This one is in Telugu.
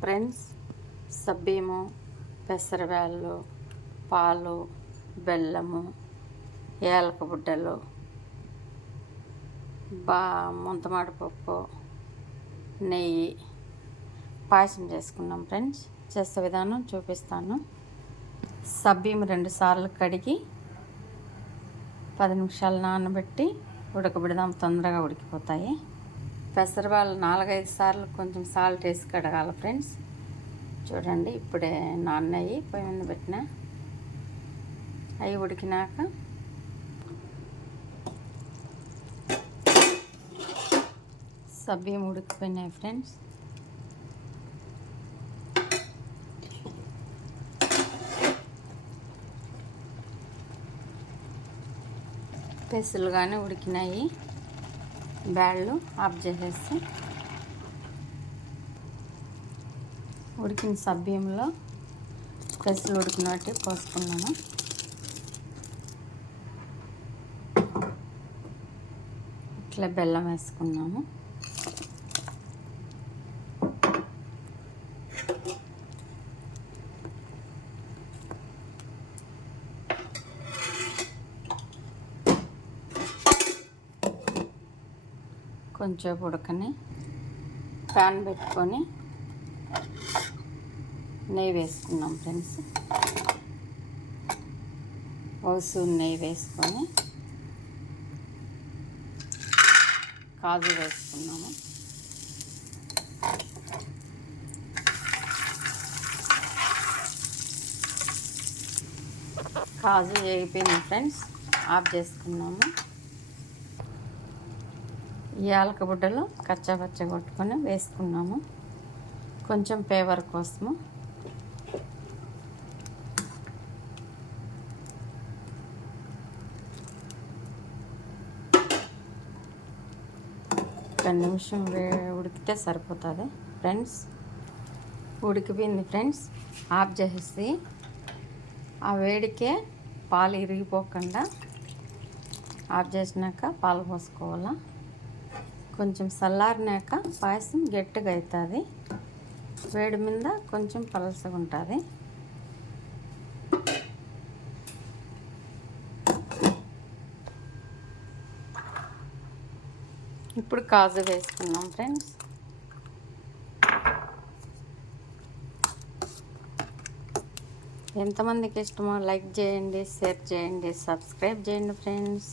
ఫ్రెండ్స్, సబ్బీము, పెసరబ్యాళ్ళు, పాలు, బెల్లము, యాలక బుడ్డలు, ముంతమాడి పప్పు, నెయ్యి పాయసం చేసుకున్నాం ఫ్రెండ్స్. చేసే విధానం చూపిస్తాను. సబ్బీము 2 సార్లు కడిగి 10 నిమిషాలు నానబెట్టి ఉడకబెడదాం, తొందరగా ఉడికిపోతాయి. పెసరబ్యాళ్ళు 4-5 సార్లు కొంచెం సాల్ట్ వేసి కడగాలి ఫ్రెండ్స్. చూడండి, ఇప్పుడే నాన్నయ్యి పొయ్యి మీద పెట్టిన. అవి ఉడికినాక సబ్బీము ఉడికిపోయినాయి ఫ్రెండ్స్. పెసలు కానీ ఉడికినాయి. బ్యాళ్ళు ఆఫ్ చేసేసి ఉడికిన సబ్బీంలో పెసలు ఉడికినట్టు పోసుకున్నాము. ఇట్లా బెల్లం వేసుకున్నాము. కొంచెం ఉడకని ప్యాన్ పెట్టుకొని నెయ్యి వేసుకున్నాం ఫ్రెండ్స్. నెయ్యి వేసుకొని కాజు వేసుకున్నాము. కాజు వేగిపోయింది ఫ్రెండ్స్, ఆఫ్ చేసుకున్నాము. యాలక బుడ్డలు కచ్చాపచ్చ కొట్టుకొని వేసుకున్నాము, కొంచెం ఫ్లేవర్ కోసము. ఒక నిమిషం ఉడికితే సరిపోతుంది ఫ్రెండ్స్. ఉడికిపోయింది ఫ్రెండ్స్, ఆఫ్ చేసేసి ఆ వేడికే పాలు ఇరిగిపోకుండా ఆఫ్ చేసినాక పాలు పోసుకోవాలా. కొంచెం చల్లారినాక పాయసం గట్టిగా అవుతుంది. వేడి మీద కొంచెం పలసగా ఉంటుంది. ఇప్పుడు కాజు వేసుకున్నాం ఫ్రెండ్స్. ఎంతమందికి ఇష్టమో లైక్ చేయండి, షేర్ చేయండి, సబ్స్క్రైబ్ చేయండి ఫ్రెండ్స్.